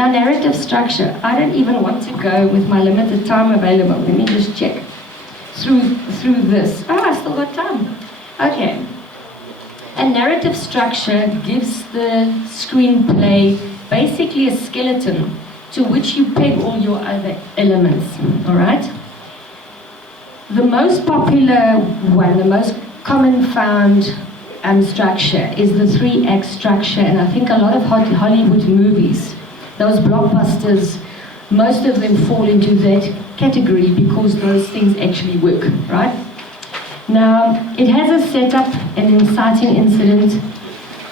Now, narrative structure. I don't even want to go with my limited time available. Let me just check through this. Oh, I still got time. Okay. A narrative structure gives the screenplay basically a skeleton to which you peg all your other elements. All right? The most popular one, the most common found structure is the 3-act structure, and I think a lot of Hollywood movies, those blockbusters, most of them fall into that category because those things actually work, right? Now, it has a setup, an inciting incident,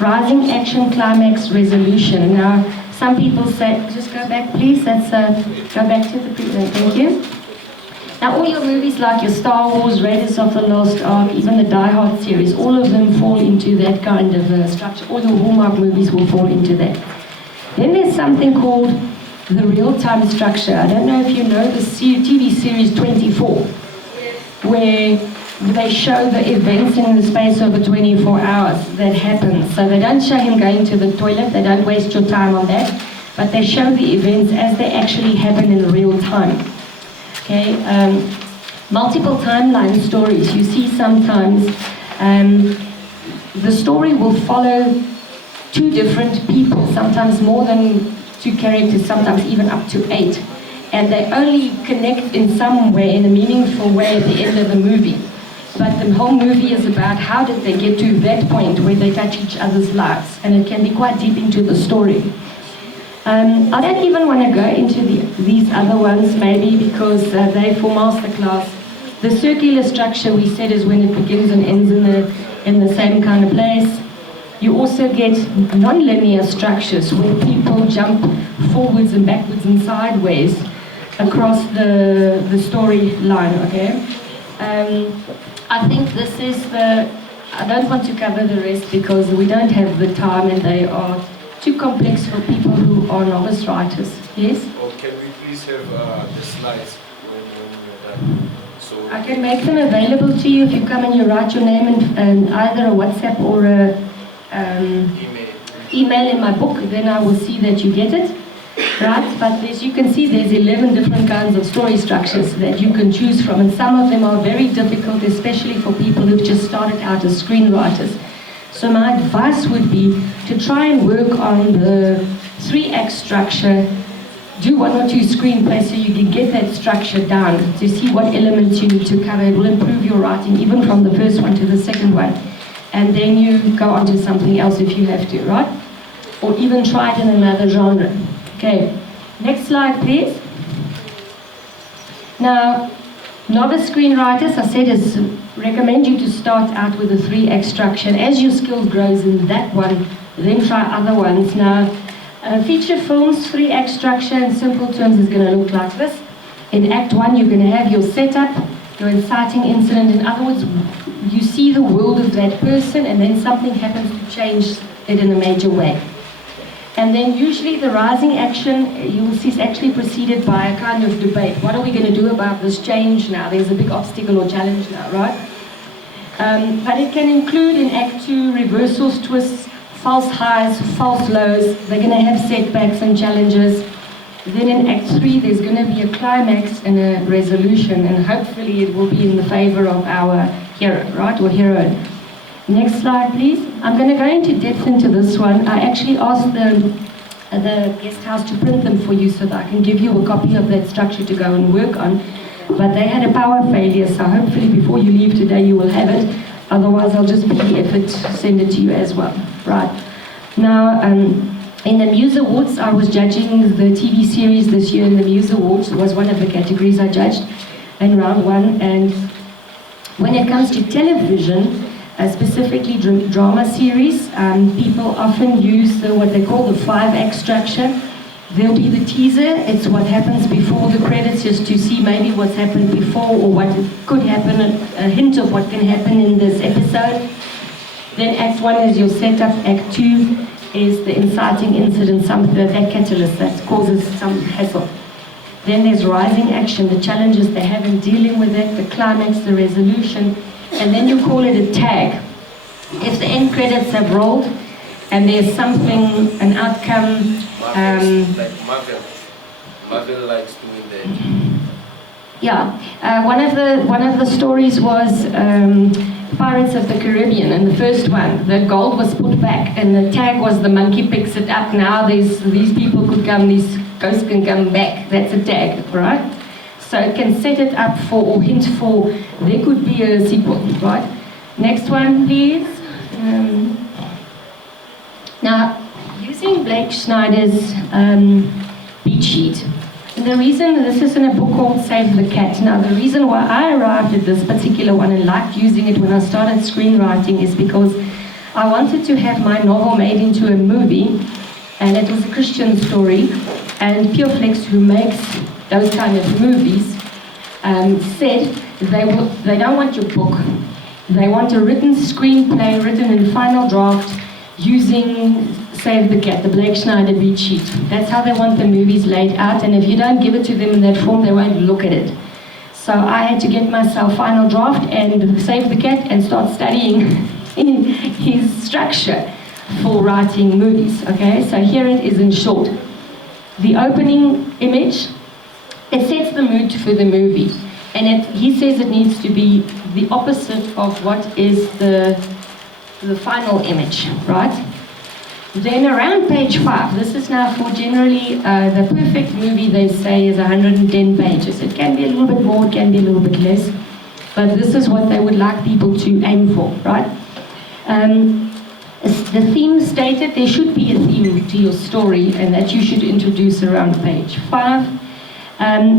rising action, climax, resolution. Now, some people say, just go back please, go back to the previous, thank you. Now, all your movies like your Star Wars, Raiders of the Lost Ark, even the Die Hard series, all of them fall into that kind of structure. All your Hallmark movies will fall into that. Then there's something called the real-time structure. I don't know if you know the TV series 24, where they show the events in the space over 24 hours that happen. So they don't show him going to the toilet, they don't waste your time on that, but they show the events as they actually happen in real time. Okay, multiple timeline stories. You see sometimes the story will follow 2 different people, sometimes more than 2 characters, sometimes even up to 8. And they only connect in some way, in a meaningful way at the end of the movie. But the whole movie is about how did they get to that point where they touch each other's lives. And it can be quite deep into the story. I don't even want to go into these other ones, maybe, because they're for masterclass. The circular structure, we said, is when it begins and ends in the same kind of place. You also get non-linear structures where people jump forwards and backwards and sideways across the storyline, okay? I think this is I don't want to cover the rest because we don't have the time and they are too complex for people who are novice writers. Yes? Or can we please have the slides when you're done? So I can make them available to you if you come and you write your name and either a WhatsApp or a email in my book, then I will see that you get it. Right? But as you can see, there's 11 different kinds of story structures that you can choose from, and some of them are very difficult, especially for people who've just started out as screenwriters. So my advice would be to try and work on the 3-act structure, do 1 or 2 screenplays so you can get that structure down, to see what elements you need to cover. It will improve your writing, even from the first one to the second one. And then you go on to something else if you have to, right? Or even try it in another genre. Okay, next slide please. Now, novice screenwriters, I said, recommend you to start out with a 3-act structure. As your skills grows in that one, then try other ones. Now, feature films, 3-act structure in simple terms is going to look like this. In Act 1, you're going to have your setup, your inciting incident. In other words, you see the world of that person and then something happens to change it in a major way. And then usually the rising action, you will see, is actually preceded by a kind of debate. What are we going to do about this change now? There's a big obstacle or challenge now, right? But it can include in Act 2 reversals, twists, false highs, false lows. They're going to have setbacks and challenges. Then in Act 3, there's going to be a climax and a resolution, and hopefully it will be in the favor of our hero, right, or heroine. Next slide, please. I'm going to go into depth into this one. I actually asked the guest house to print them for you so that I can give you a copy of that structure to go and work on. But they had a power failure, so hopefully before you leave today you will have it. Otherwise I'll just PDF it, send it to you as well. Right. Now, in the Muse Awards, I was judging the TV series this year in the Muse Awards. It was one of the categories I judged in round 1. And when it comes to television, specifically drama series, people often use what they call the 5-act structure. There'll be the teaser, it's what happens before the credits, just to see maybe what's happened before or what could happen, a hint of what can happen in this episode. Then Act 1 is your setup, Act 2 is the inciting incident, that catalyst that causes some hassle. Then there's rising action, the challenges they have in dealing with it, the climax, the resolution, and then you call it a tag. If the end credits have rolled and there's something, an outcome. Like Marvel likes doing that. Yeah, one of the stories was Pirates of the Caribbean, and the first one, the gold was put back, and the tag was the monkey picks it up. Now these people could come, these ghosts can come back. That's a tag, right? So it can set it up for, or hint for, there could be a sequel, right? Next one, please. Now, using Blake Snyder's beat sheet. The reason, this is in a book called Save the Cat. Now, the reason why I arrived at this particular one and liked using it when I started screenwriting is because I wanted to have my novel made into a movie, and it was a Christian story, and Pureflex, who makes those kind of movies, said they don't want your book. They want a written screenplay, written in final draft, using Save the Cat, the Blake Snyder beat sheet. That's how they want the movies laid out, and if you don't give it to them in that form, they won't look at it. So I had to get myself final draft and Save the Cat and start studying in his structure for writing movies. Okay, so here it is in short. The opening image, it sets the mood for the movie, and he says it needs to be the opposite of what is the final image, right? Then around page 5, this is now for generally the perfect movie, they say, is 110 pages. It can be a little bit more, it can be a little bit less, but this is what they would like people to aim for, right? The theme stated, there should be a theme to your story, and that you should introduce around page 5.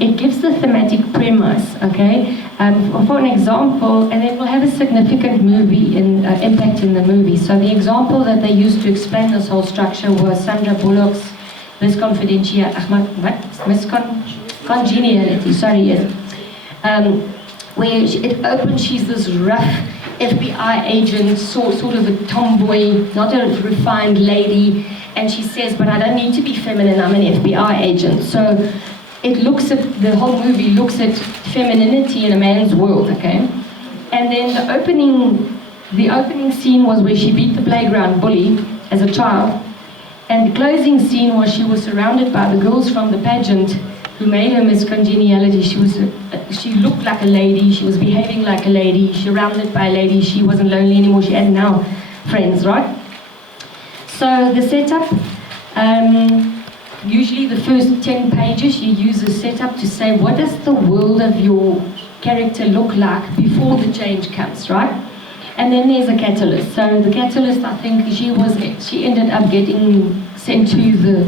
It gives the thematic premise, okay? For an example, and it will have a significant impact in the movie. So the example that they used to explain this whole structure was Sandra Bullock's Congeniality, sorry, yes. Where it opens, she's this rough FBI agent, sort of a tomboy, not a refined lady, and she says, but I don't need to be feminine, I'm an FBI agent. So it looks at, the whole movie looks at femininity in a man's world, okay? And then the opening scene was where she beat the playground bully as a child, and the closing scene was she was surrounded by the girls from the pageant who made her Miss Congeniality. She looked like a lady, she was behaving like a lady, surrounded by a lady, she wasn't lonely anymore, she had now friends, right? So the setup, usually the first 10 pages you use a setup to say what does the world of your character look like before the change comes, right? And then there's a catalyst. So the catalyst, I think she ended up getting sent to the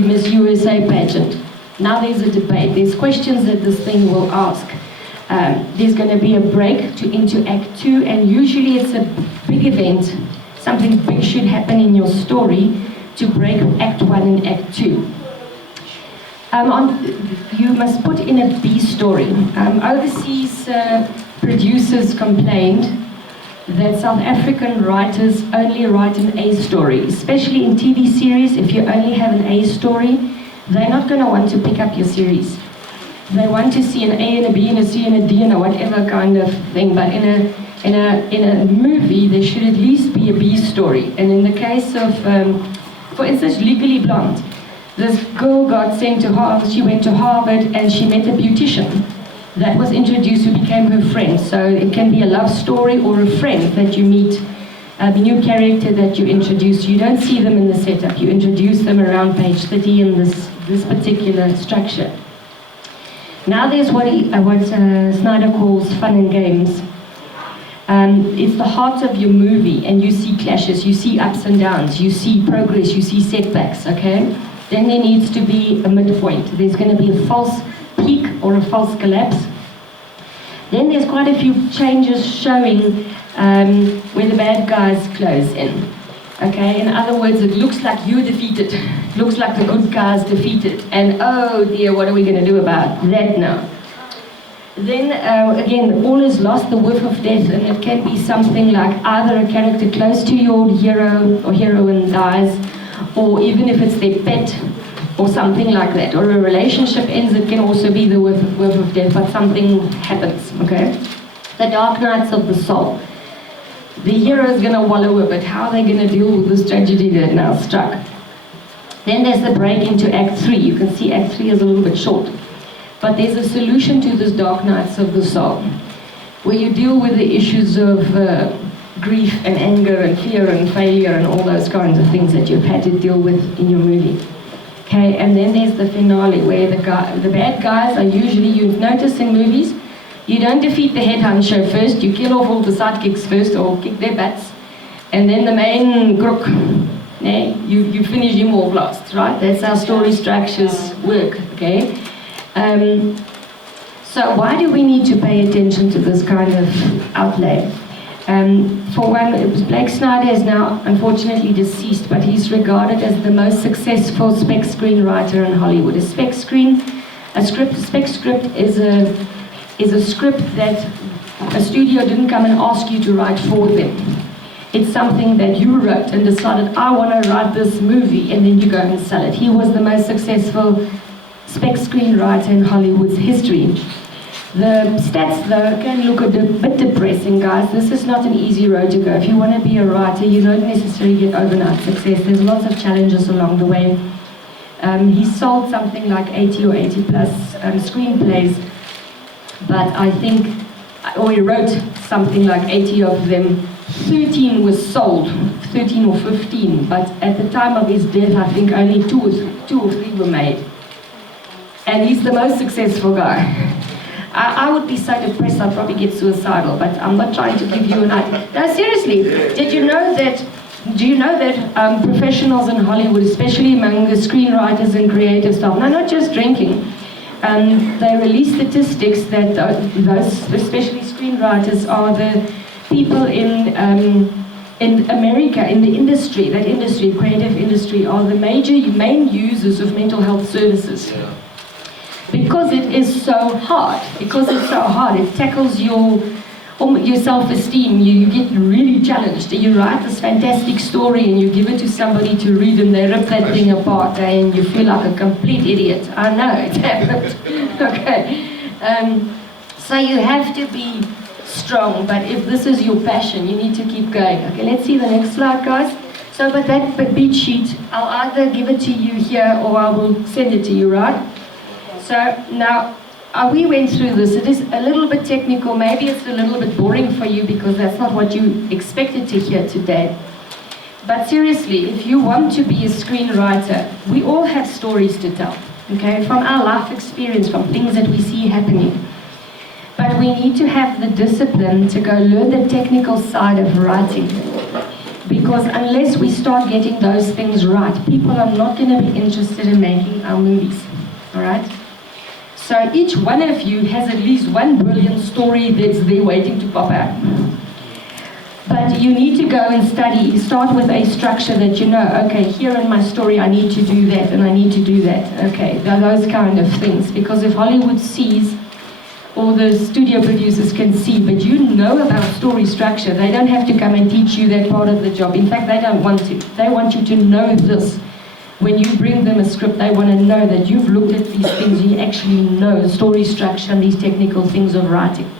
Miss USA pageant. Now there's a debate. There's questions that this thing will ask. There's going to be a break into Act 2, and usually it's a big event. Something big should happen in your story to break Act 1 and Act 2. You must put in a B story. Overseas producers complained that South African writers only write an A story, especially in TV series. If you only have an A story, they're not going to want to pick up your series. They want to see an A and a B and a C and a D and a whatever kind of thing, but in a movie there should at least be a B story. And in the case of for instance, Legally Blonde. This girl got sent to Harvard, she went to Harvard and she met a beautician that was introduced who became her friend. So it can be a love story or a friend that you meet, a new character that you introduce. You don't see them in the setup, you introduce them around page 30 in this particular structure. Now there's what Snyder calls fun and games. It's the heart of your movie, and you see clashes, you see ups and downs, you see progress, you see setbacks, okay? Then there needs to be a midpoint. There's going to be a false peak or a false collapse. Then there's quite a few changes showing where the bad guys close in, okay? In other words, it looks like you're defeated. It looks like the good guys defeated. And oh dear, what are we going to do about that now? Then again, all is lost, the whiff of death, and it can be something like either a character close to your hero or heroine dies, or even if it's their pet or something like that, or a relationship ends. It can also be the whiff of death, but something happens, okay? The Dark Nights of the Soul. The hero is going to wallow a bit. How are they going to deal with this tragedy that now struck? Then there's the break into Act 3. You can see Act 3 is a little bit short. But there's a solution to this dark nights of the soul, where you deal with the issues of grief and anger and fear and failure and all those kinds of things that you've had to deal with in your movie. Okay, and then there's the finale, where the bad guys are usually, you've noticed in movies, you don't defeat the head honcho first, you kill off all the sidekicks first or kick their butts, and then the main crook, you finish him off last, right? That's how story structures work, okay? So why do we need to pay attention to this kind of outlay? For one, Blake Snyder is now unfortunately deceased, but he's regarded as the most successful spec screenwriter in Hollywood. A spec script is a script that a studio didn't come and ask you to write for them. It's something that you wrote and decided, I want to write this movie, and then you go and sell it. He was the most successful spec screenwriter in Hollywood's history. The stats, though, can look a bit depressing, guys. This is not an easy road to go. If you want to be a writer, you don't necessarily get overnight success. There's lots of challenges along the way. He sold something like 80 or 80 plus screenplays, but I think, or he wrote something like 80 of them. 13 was sold, 13 or 15, but at the time of his death, I think only two or three were made. And he's the most successful guy. I would be so depressed I'd probably get suicidal, but I'm not trying to give you an idea. No, seriously, do you know that professionals in Hollywood, especially among the screenwriters and creative staff, no, not just drinking, they release statistics that those, especially screenwriters, are the people in America, in the industry, creative industry, are the main users of mental health services. Yeah. Because it is so hard. It tackles your self-esteem. You get really challenged. You write this fantastic story and you give it to somebody to read and they rip that thing apart and you feel like a complete idiot. I know, it happened. Okay. So you have to be strong, but if this is your passion, you need to keep going. Okay, let's see the next slide, guys. So, but that beat sheet, I'll either give it to you here or I will send it to you, right? So now, we went through this. It is a little bit technical. Maybe it's a little bit boring for you because that's not what you expected to hear today. But seriously, if you want to be a screenwriter, we all have stories to tell, okay? From our life experience, from things that we see happening. But we need to have the discipline to go learn the technical side of writing. Because unless we start getting those things right, people are not going to be interested in making our movies, all right? So each one of you has at least one brilliant story that's there waiting to pop out. But you need to go and study. Start with a structure that you know, okay, here in my story I need to do that and I need to do that. Okay, those kind of things. Because if Hollywood sees, or the studio producers can see, but you know about story structure, they don't have to come and teach you that part of the job. In fact, they don't want to. They want you to know this. When you bring them a script, they want to know that you've looked at these things, you actually know story structure and these technical things of writing.